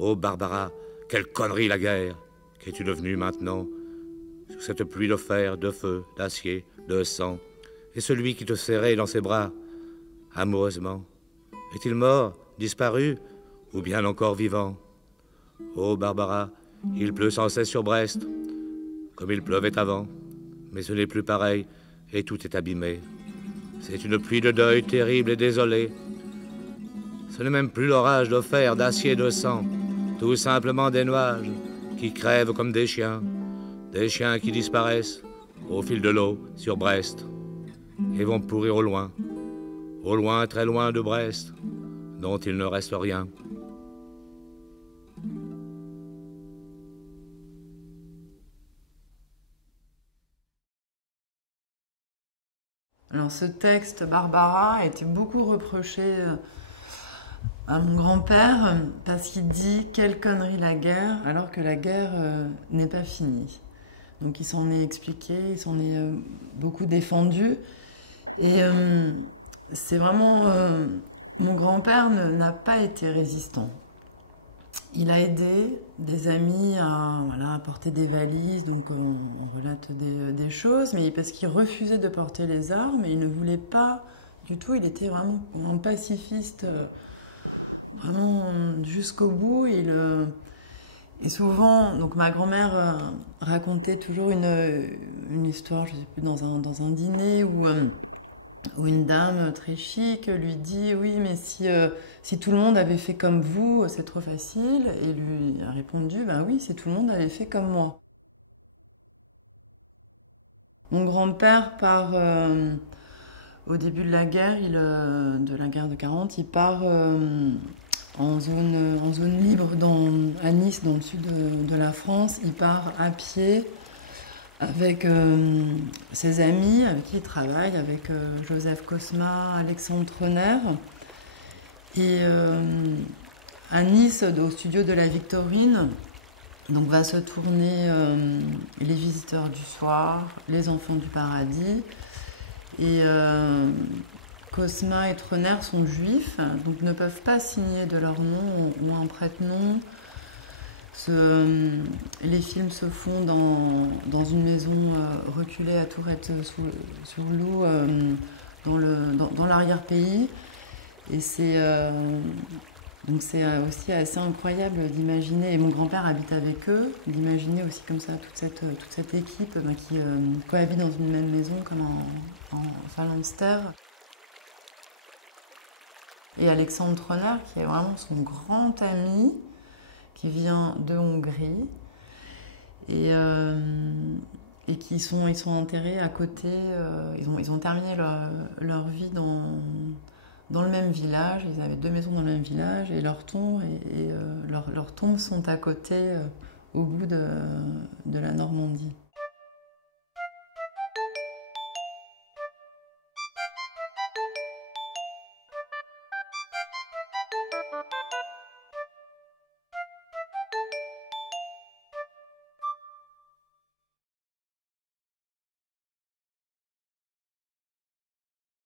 Oh Barbara, quelle connerie la guerre! Qu'es-tu devenue maintenant? Sous cette pluie de fer, de feu, d'acier, de sang, et celui qui te serrait dans ses bras, amoureusement, est-il mort, disparu, ou bien encore vivant? Oh Barbara, il pleut sans cesse sur Brest, comme il pleuvait avant, mais ce n'est plus pareil, et tout est abîmé. C'est une pluie de deuil terrible et désolée. Ce n'est même plus l'orage de fer, d'acier, de sang, tout simplement des nuages qui crèvent comme des chiens qui disparaissent au fil de l'eau sur Brest et vont pourrir au loin, très loin de Brest, dont il ne reste rien. Alors ce texte, Barbara, a été beaucoup reproché à mon grand-père parce qu'il dit « Quelle connerie la guerre !» alors que la guerre n'est pas finie. Donc il s'en est expliqué, il s'en est beaucoup défendu. Et c'est vraiment... mon grand-père n'a pas été résistant. Il a aidé des amis à porter des valises, donc on relate des choses, mais parce qu'il refusait de porter les armes, et il ne voulait pas du tout, il était vraiment un pacifiste, vraiment jusqu'au bout. Et souvent, donc ma grand-mère racontait toujours une histoire, je ne sais plus, dans un dîner où une dame très chic lui dit « Oui, mais si tout le monde avait fait comme vous, c'est trop facile. » Et lui a répondu « Ben oui, si tout le monde avait fait comme moi. » Mon grand-père part, au début de la guerre, de la guerre de 40, il part en zone libre à Nice, dans le sud de la France. Il part à pied avec ses amis avec qui il travaille, avec Joseph Cosma, Alexandre Trener. Et à Nice, au studio de la Victorine, donc va se tourner Les Visiteurs du Soir, Les Enfants du Paradis. Et Cosma et Trener sont juifs, donc ne peuvent pas signer de leur nom ou un prête-nom. Les films se font dans une maison reculée à Tourette-sous-Loup, dans l'arrière-pays. Et c'est aussi assez incroyable d'imaginer, et mon grand-père habite avec eux, d'imaginer aussi comme ça toute cette équipe qui cohabite dans une même maison comme en phalanstère. Et Alexandre Trener, qui est vraiment son grand ami, qui vient de Hongrie, et qui sont enterrés à côté. Ils ont terminé leur vie dans le même village. Ils avaient 2 maisons dans le même village, et leurs tombes sont à côté, au bout de la Normandie.